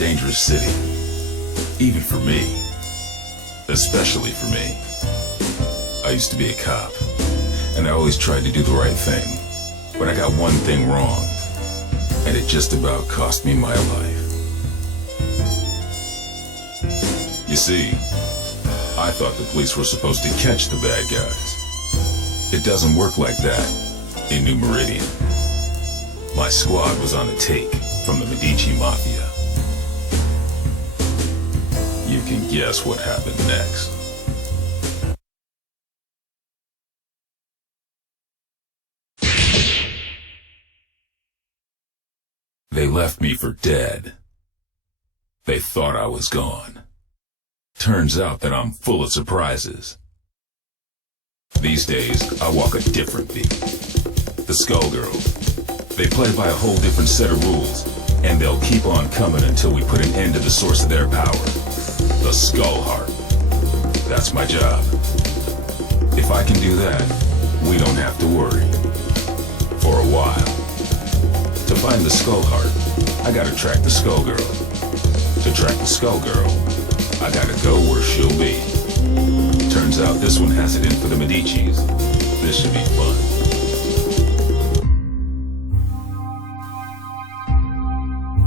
dangerous city. Even for me. Especially for me. I used to be a cop, and I always tried to do the right thing. But I got one thing wrong, and it just about cost me my life. You see, I thought the police were supposed to catch the bad guys. It doesn't work like that in New Meridian. My squad was on the take from the Medici Mafia. You can guess what happened next. They left me for dead. They thought I was gone. Turns out that I'm full of surprises. These days, I walk a different beat. The Skullgirls. They play by a whole different set of rules, and they'll keep on coming until we put an end to the source of their power. The Skull Heart. That's my job. If I can do that, we don't have to worry. For a while. To find the Skull Heart, I gotta track the Skullgirl. To track the Skullgirl, I gotta go where she'll be. Turns out this one has it in for the Medicis. This should be fun.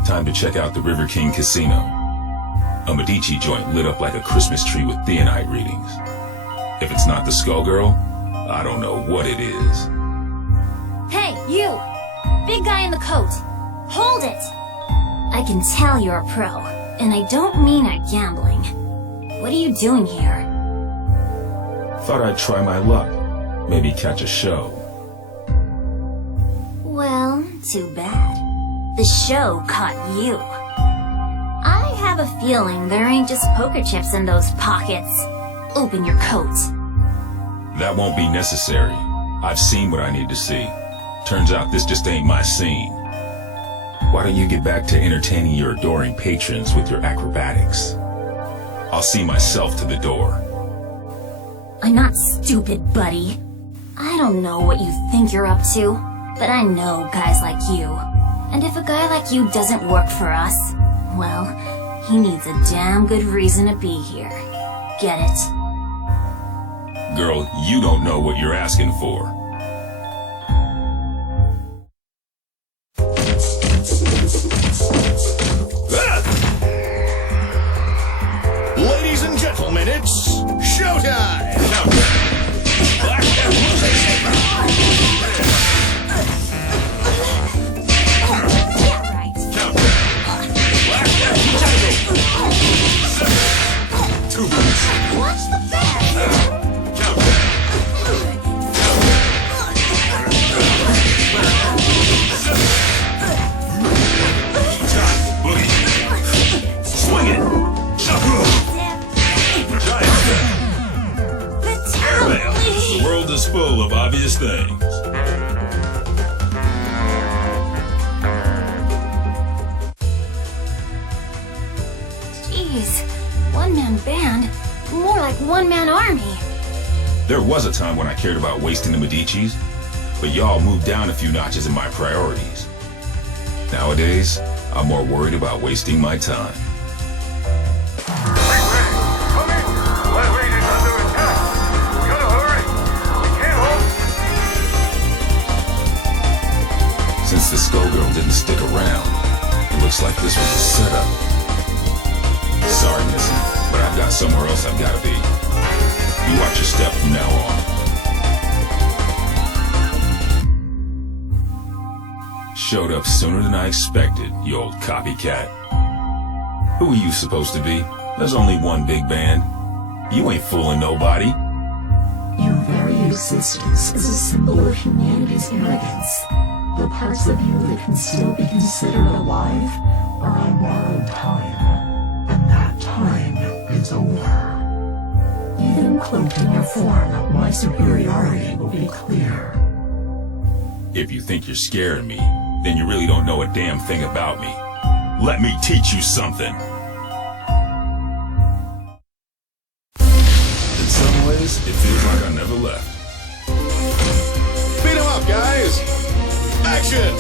Time to check out the River King Casino. A Medici joint lit up like a Christmas tree with theonite readings. If it's not the Skullgirl, I don't know what it is. Hey, you! Big guy in the coat! Hold it! I can tell you're a pro, and I don't mean at gambling. What are you doing here? Thought I'd try my luck. Maybe catch a show. Well, too bad. The show caught you. I have a feeling there ain't just poker chips in those pockets. Open your coat. That won't be necessary. I've seen what I need to see. Turns out this just ain't my scene. Why don't you get back to entertaining your adoring patrons with your acrobatics? I'll see myself to the door. I'm not stupid, buddy. I don't know what you think you're up to, but I know guys like you. And if a guy like you doesn't work for us, well, he needs a damn good reason to be here. Get it? Girl, you don't know what you're asking for. Ladies and gentlemen, it's showtime! Yeah, right. Watch the back! Swing it! The world is full of obvious things. Jeez, one-man band? More like one-man army. There was a time when I cared about wasting the Medicis, but y'all moved down a few notches in my priorities. Nowadays, I'm more worried about wasting my time. Since the Skullgirl didn't stick around, it looks like this was a setup. Sorry, Missy, but I've got somewhere else I've gotta be. You watch your step from now on. Showed up sooner than I expected, you old copycat. Who are you supposed to be? There's only one big band. You ain't fooling nobody. Your very existence is a symbol of humanity's arrogance. The parts of you that can still be considered alive are on borrowed time, and that time is over. Even cloaked in your form, my superiority will be clear. If you think you're scaring me, then you really don't know a damn thing about me. Let me teach you something. In some ways, it feels like I never left. Beat 'em up, guys! Action!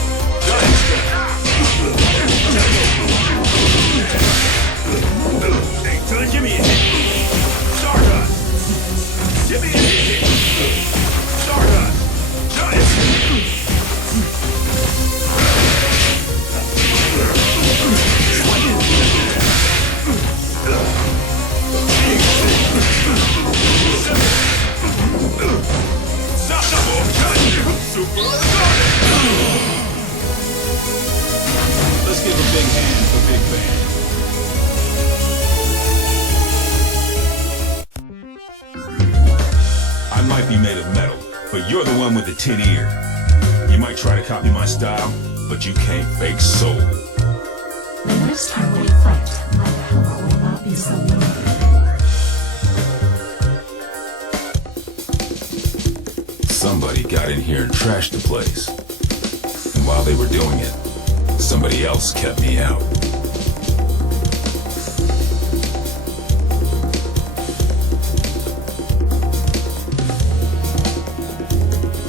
but you're the one with the tin ear. You might try to copy my style, but you can't fake soul. The next time we fight, my power will not be so limited anymore. Somebody got in here and trashed the place. And while they were doing it, somebody else kept me out.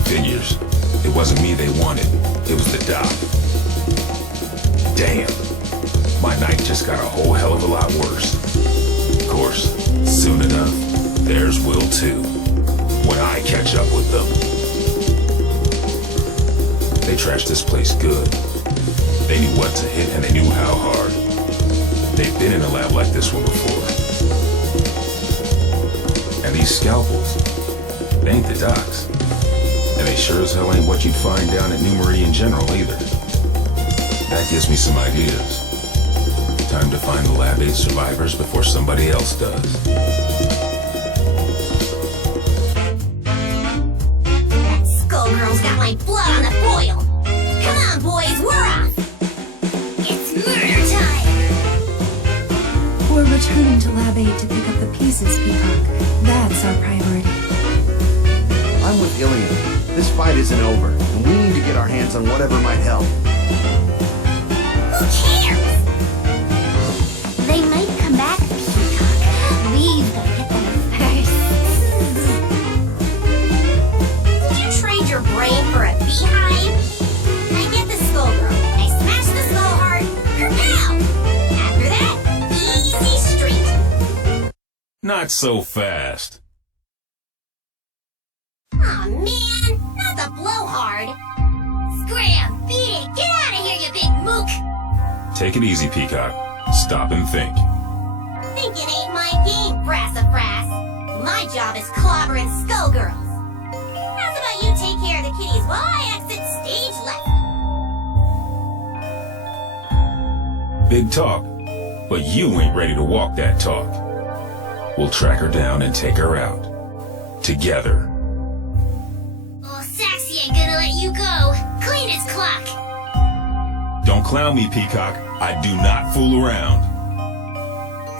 Figures. It wasn't me they wanted. It was the doc. Damn. My night just got a whole hell of a lot worse. Of course, soon enough, theirs will too. When I catch up with them. They trashed this place good. They knew what to hit and they knew how hard. They've been in a lab like this one before. And these scalpels, they ain't the docs. And they sure as hell ain't what you'd find down at New Meridian General either. That gives me some ideas. Time to find the Lab 8 survivors before somebody else does. That Skullgirl's got my blood on the boil. Come on, boys, we're off. It's murder time. We're returning to Lab 8 to pick up the pieces, Peacock. That's our priority. I'm with Ilian. This fight isn't over, and we need to get our hands on whatever might help. Who cares? They might come back, Peacock. We've got to get them first. Did you trade your brain for a beehive? I get the Skullgirl. I smash the skull heart. Kerpow! After that, easy street. Not so fast. Aw, man, not the blowhard. Scram, beat it, get out of here, you big mook. Take it easy, Peacock. Stop and think. Thinking ain't my game, brass-a-frass. My job is clobbering Skullgirls. How's about you take care of the kitties while I exit stage left? Big talk, but you ain't ready to walk that talk. We'll track her down and take her out. Together. Oh, Saxy ain't gonna let you go. Clean his clock. Don't clown me, Peacock. I do not fool around.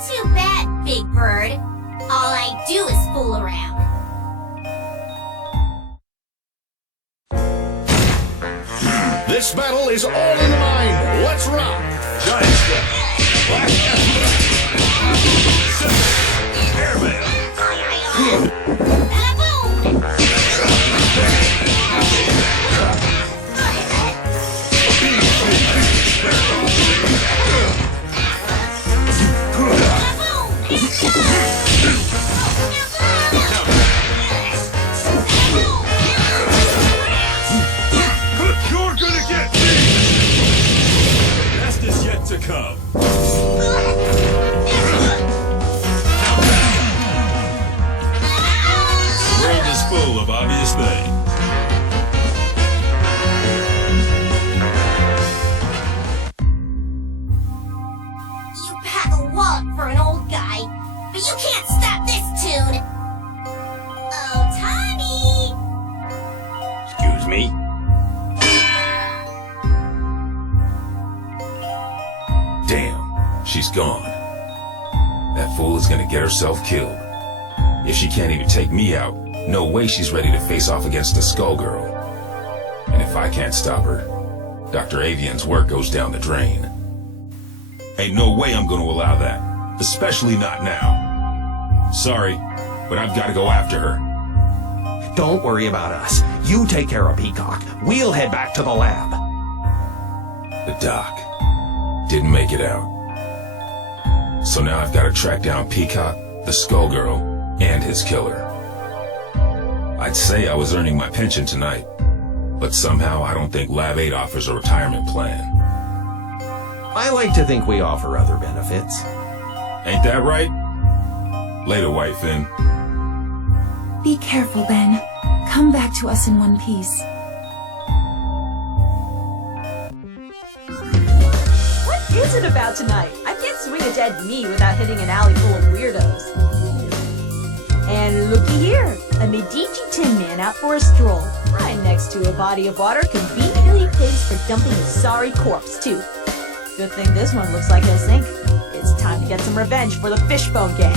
Too bad, Big Bird. All I do is fool around. This battle is all in the mind. Let's rock. Giant step. Airman. Boom! You're gonna get me! The best is yet to come. The world is full of obvious things. You pack a wallop for an old guy, but you can't stop this tune. Oh, Tommy! Excuse me? Damn, she's gone. That fool is gonna get herself killed. If she can't even take me out, no way she's ready to face off against the Skullgirl. And if I can't stop her, Dr. Avian's work goes down the drain. Ain't no way I'm gonna allow that, especially not now. Sorry, but I've gotta go after her. Don't worry about us. You take care of Peacock. We'll head back to the lab. The doc didn't make it out. So now I've got to track down Peacock, the Skullgirl, and his killer. I'd say I was earning my pension tonight, but somehow I don't think Lab 8 offers a retirement plan. I like to think we offer other benefits. Ain't that right? Later, Whitefin. Be careful, Ben. Come back to us in one piece. What is it about tonight? I can't swing a dead knee without hitting an alley full of weirdos. And looky here, A Medici Tin Man out for a stroll, right next to a body of water conveniently placed for dumping a sorry corpse, too. Good thing this one looks like it'll sink. It's time to get some revenge for the Fishbone Gang.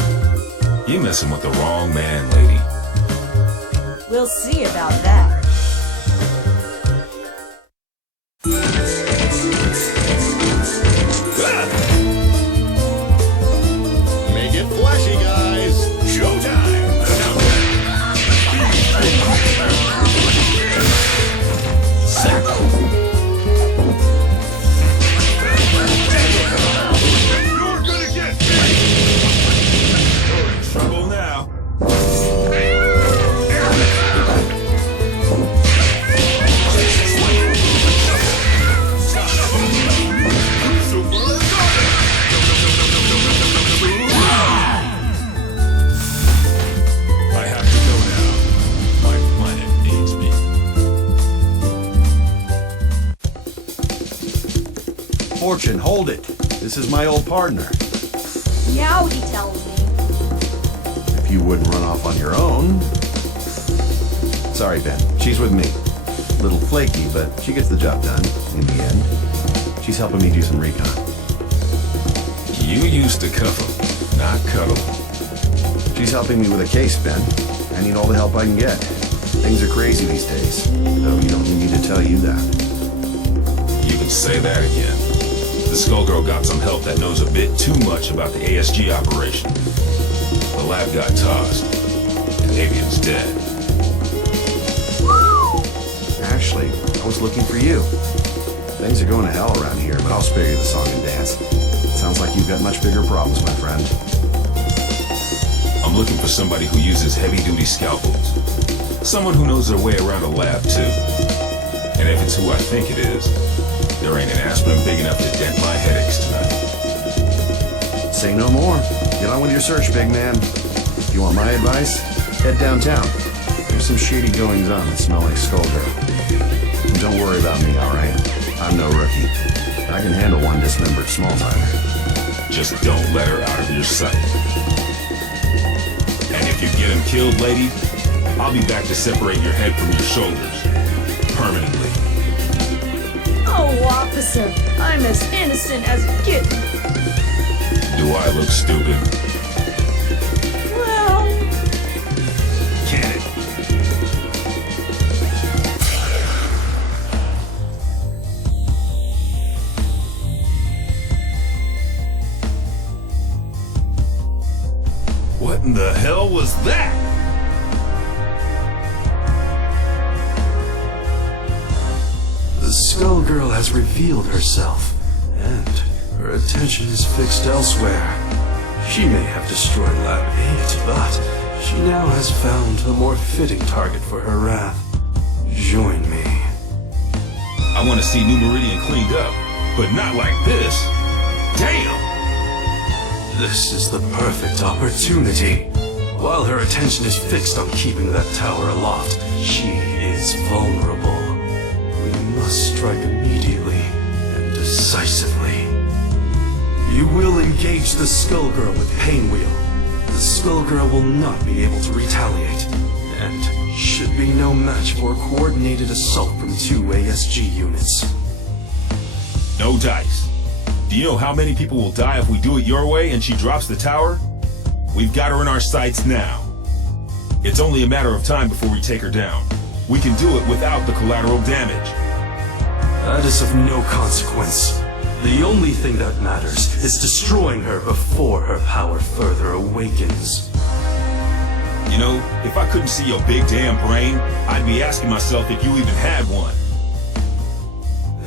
You're messing with the wrong man, lady. We'll see about that. Make it flashy, guys. Showtime. You're gonna get me! You're in trouble now. I have to go now. My planet needs me. Fortune, hold it. This is my old partner. Now he tells me. If you wouldn't run off on your own. Sorry, Ben. She's with me. A little flaky, but she gets the job done in the end. She's helping me do some recon. You used to cuff him, not cuddle him. She's helping me with a case, Ben. I need all the help I can get. Things are crazy these days. Though you don't need me to tell you that. You can say that again. The Skullgirl got some help that knows a bit too much about the ASG operation. The lab got tossed, and Avian's dead. Ashley, I was looking for you. Things are going to hell around here, but I'll spare you the song and dance. Sounds like you've got much bigger problems, my friend. I'm looking for somebody who uses heavy-duty scalpels. Someone who knows their way around a lab, too. And if it's who I think it is, there ain't an aspirin big enough to dent my headaches tonight. Say no more. Get on with your search, big man. If you want my advice, head downtown. There's some shady goings-on that smell like Skullgirl. And don't worry about me, all right? I'm no rookie. I can handle one dismembered small-timer. Just don't let her out of your sight. And if you get him killed, lady, I'll be back to separate your head from your shoulders. Permanently. Oh, officer, I'm as innocent as a kitten. Do I look stupid? Well, Can it? What in the hell was that? The Skullgirl has revealed herself, and her attention is fixed elsewhere. She may have destroyed Lab 8, but she now has found a more fitting target for her wrath. Join me. I want to see New Meridian cleaned up, but not like this. Damn! This is the perfect opportunity. While her attention is fixed on keeping that tower aloft, she is vulnerable. We must strike immediately and decisively. You will engage the Skullgirl with Painwheel. The Skullgirl will not be able to retaliate, and should be no match for a coordinated assault from 2 ASG units. No dice. Do you know how many people will die if we do it your way and she drops the tower? We've got her in our sights now. It's only a matter of time before we take her down. We can do it without the collateral damage. That is of no consequence. The only thing that matters is destroying her before her power further awakens. You know, if I couldn't see your big damn brain, I'd be asking myself if you even had one.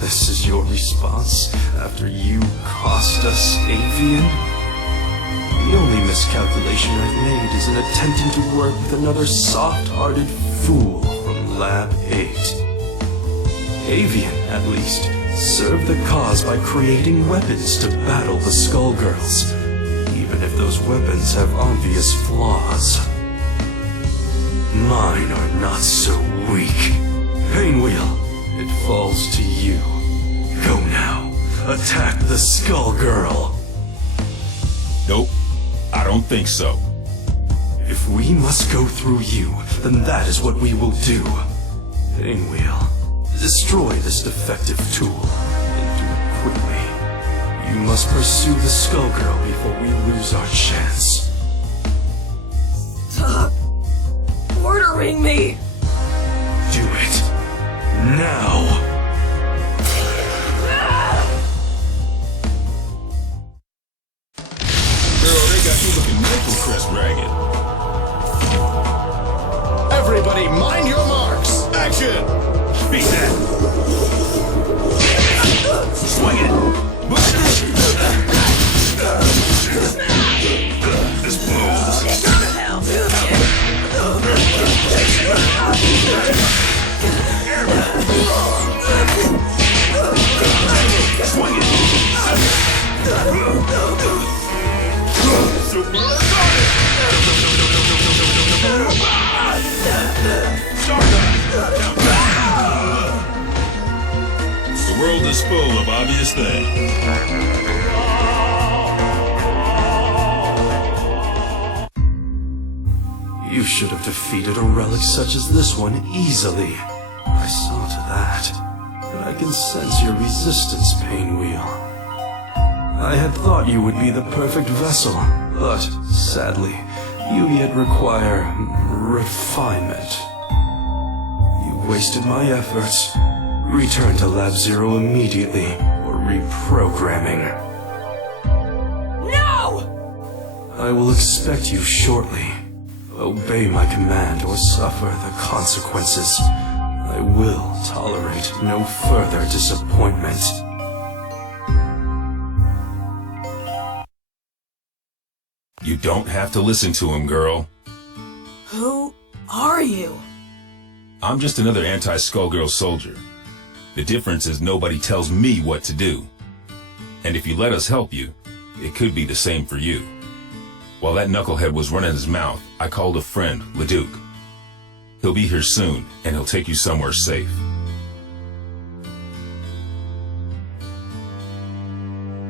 This is your response after you cost us Avian? The only miscalculation I've made is in attempting to work with another soft-hearted fool from Lab 8. Avian, at least, served the cause by creating weapons to battle the Skullgirls, even if those weapons have obvious flaws. Mine are not so weak. Painwheel, it falls to you. Go now. Attack the Skullgirl. Nope, I don't think so. If we must go through you, then that is what we will do. Pinwheel, destroy this defective tool, and do it quickly. You must pursue the Skullgirl before we lose our chance. Stop ordering me! Do it. Now! Girl, they got you looking nickel crest ragged. Everybody, mind your marks. Action! Beat that. Swing it. This blows. Swing it. The world is full of obvious things. You should have defeated a relic such as this one easily. I saw to that. But I can sense your resistance, Pinwheel. I had thought you would be the perfect vessel, but sadly, you yet require refinement. You wasted my efforts. Return to Lab Zero immediately for reprogramming. No! I will expect you shortly. Obey my command or suffer the consequences. I will tolerate no further disappointment. You don't have to listen to him, girl. Who are you? I'm just another anti-Skullgirl soldier. The difference is nobody tells me what to do. And if you let us help you, it could be the same for you. While that knucklehead was running his mouth, I called a friend, Leduc. He'll be here soon, and he'll take you somewhere safe.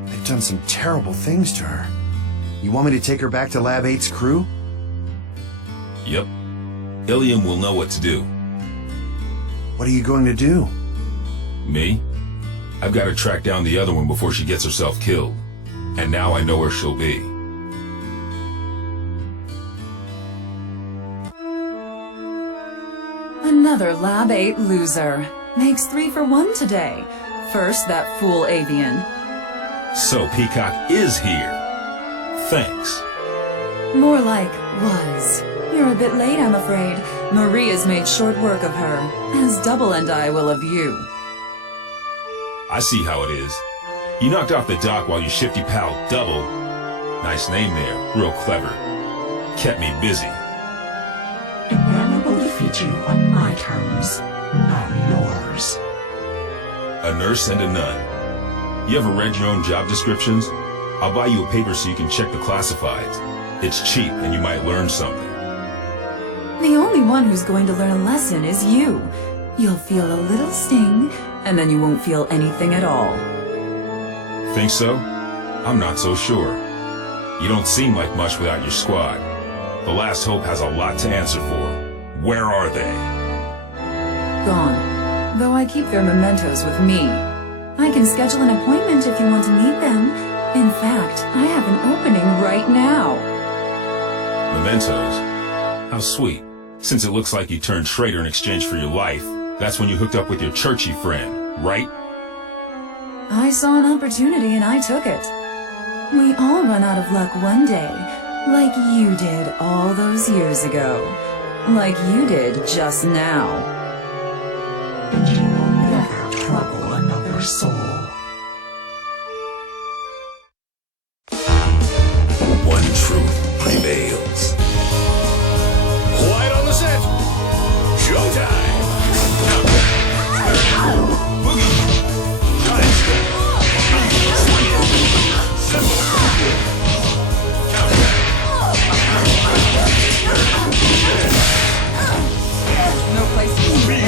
They've done some terrible things to her. You want me to take her back to Lab 8's crew? Yep. Ilium will know what to do. What are you going to do? Me? I've got to track down the other one before she gets herself killed. And now I know where she'll be. Another Lab 8 loser. Makes 3 for 1 today. First, that fool avian. So Peacock is here. Thanks. More like was. You're a bit late, I'm afraid. Maria's made short work of her, as Double and I will of you. I see how it is. You knocked off the dock while your shifty pal Double, nice name there, real clever, kept me busy. And then I will defeat you on my terms, not yours. A nurse and a nun. You ever read your own job descriptions? I'll buy you a paper so you can check the classifieds. It's cheap and you might learn something. The only one who's going to learn a lesson is you. You'll feel a little sting, and then you won't feel anything at all. Think so? I'm not so sure. You don't seem like much without your squad. The Last Hope has a lot to answer for. Where are they? Gone. Though I keep their mementos with me. I can schedule an appointment if you want to meet them. In fact, I have an opening right now. Mementos? How sweet. Since it looks like you turned traitor in exchange for your life, that's when you hooked up with your churchy friend, right? I saw an opportunity and I took it. We all run out of luck one day, like you did all those years ago. Like you did just now. And you will never trouble another soul. One truth prevails. Quiet on the set. Showtime. Boogie. Giant step. Swing it. No place to be.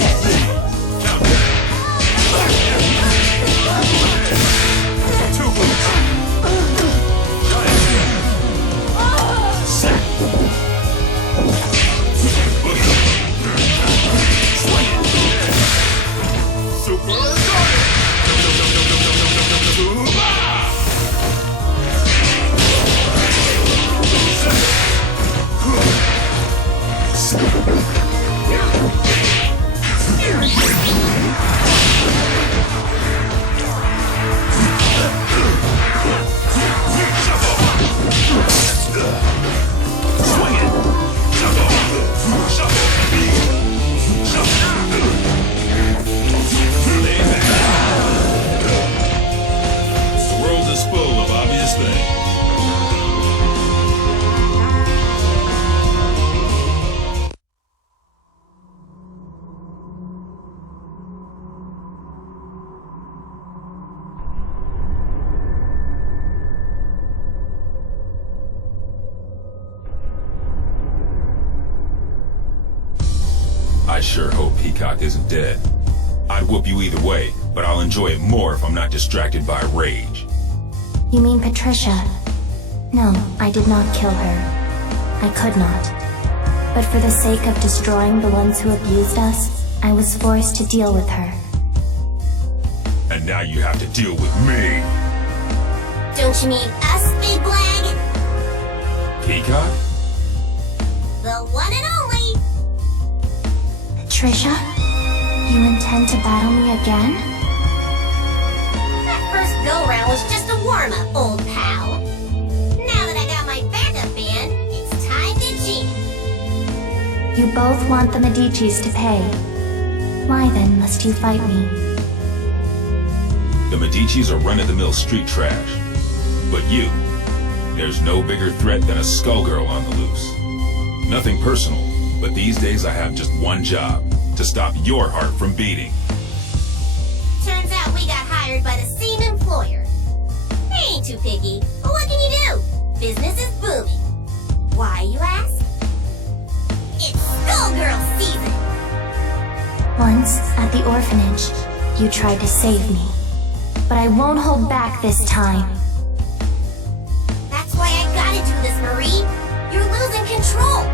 sure hope Peacock isn't dead. I'd whoop you either way, but I'll enjoy it more if I'm not distracted by rage. You mean Patricia? No, I did not kill her. I could not. But for the sake of destroying the ones who abused us, I was forced to deal with her. And now you have to deal with me. Don't you mean us, big blag? Peacock? The one and only! Patricia? You intend to battle me again? That first go-round was just a warm-up, old pal. Now that I got my backup band, it's time to jam. You both want the Medicis to pay. Why then must you fight me? The Medicis are run-of-the-mill street trash. But you, there's no bigger threat than a Skullgirl on the loose. Nothing personal, but these days I have just one job, to stop your heart from beating. Turns out we got hired by the same employer. They ain't too picky, but what can you do? Business is booming. Why, you ask? It's Skullgirl season! Once, at the orphanage, you tried to save me. But I won't hold back this time. That's why I gotta do this, Marie. You're losing control.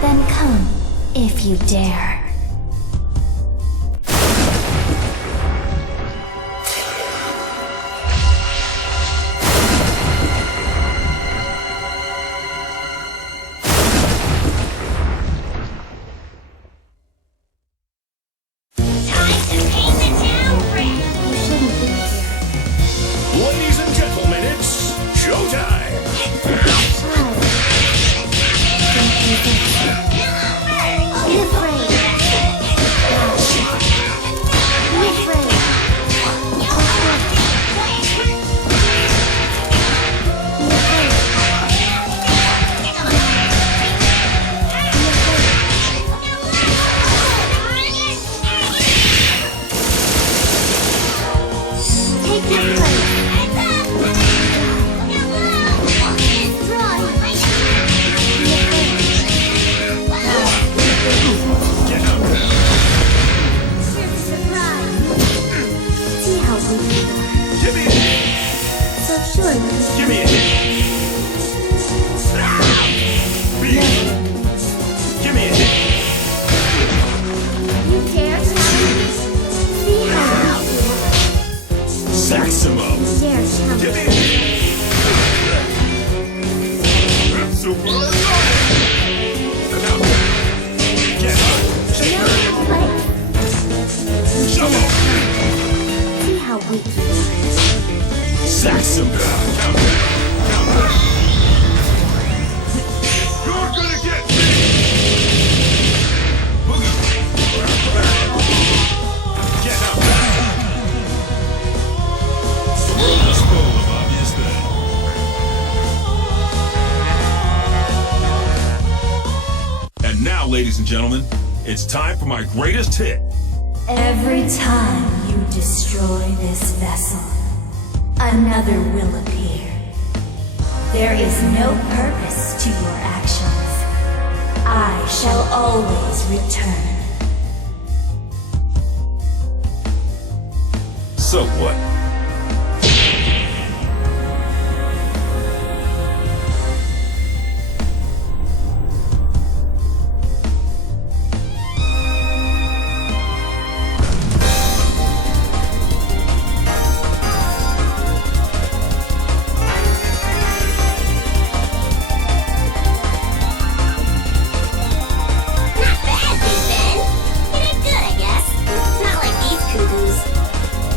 Then come, if you dare. Ladies and gentlemen, it's showtime! Give me a hit! Give me a hit! You dare challenge me? See how Saximo! dare challenge Give me a hit! That's so far. Get up! Jump up! See how weak you are. Saximo! You're gonna get me! Get up! The world is full of obvious things. And now, ladies and gentlemen, it's time for my greatest hit. Every time you destroy this vessel, another will appear. There is no purpose to your actions. I shall always return. So what? Not bad, Big Ben. You did good, I guess. Not like these cuckoos.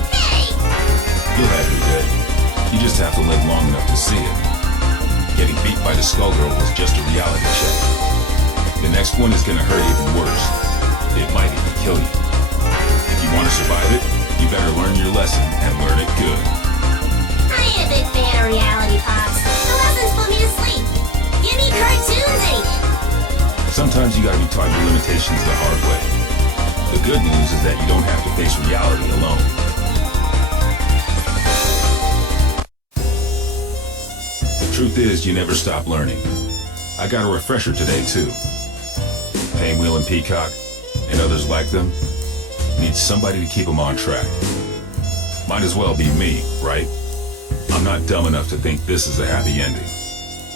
Hey! You'll have your day. You just have to live long enough to see it. Getting beat by the Skullgirl was just a reality check. The next one is gonna hurt even worse. It might even kill you. If you want to survive it, you better learn your lesson and learn it good. I ain't a big fan of reality pops. The lessons put me to sleep. Give me cartoons, anything. Sometimes you gotta be taught your limitations the hard way. The good news is that you don't have to face reality alone. The truth is, you never stop learning. I got a refresher today, too. Painwheel and Peacock, and others like them, need somebody to keep them on track. Might as well be me, right? I'm not dumb enough to think this is a happy ending.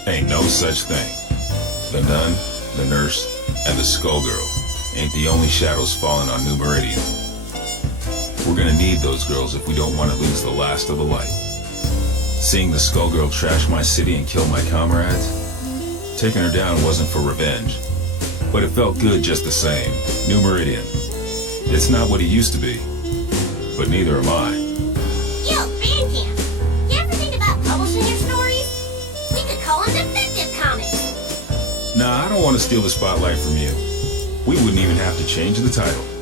Ain't no such thing. The nun, the nurse, and the Skullgirl ain't the only shadows falling on New Meridian. We're gonna need those girls if we don't want to lose the last of the light. Seeing the Skullgirl trash my city and kill my comrades, taking her down wasn't for revenge, but it felt good just the same. New Meridian. It's not what it used to be, but neither am I. Yo, Bandcamp, you ever think about publishing your stories? We could call them Defective Comics. Nah, I don't want to steal the spotlight from you. We wouldn't even have to change the title.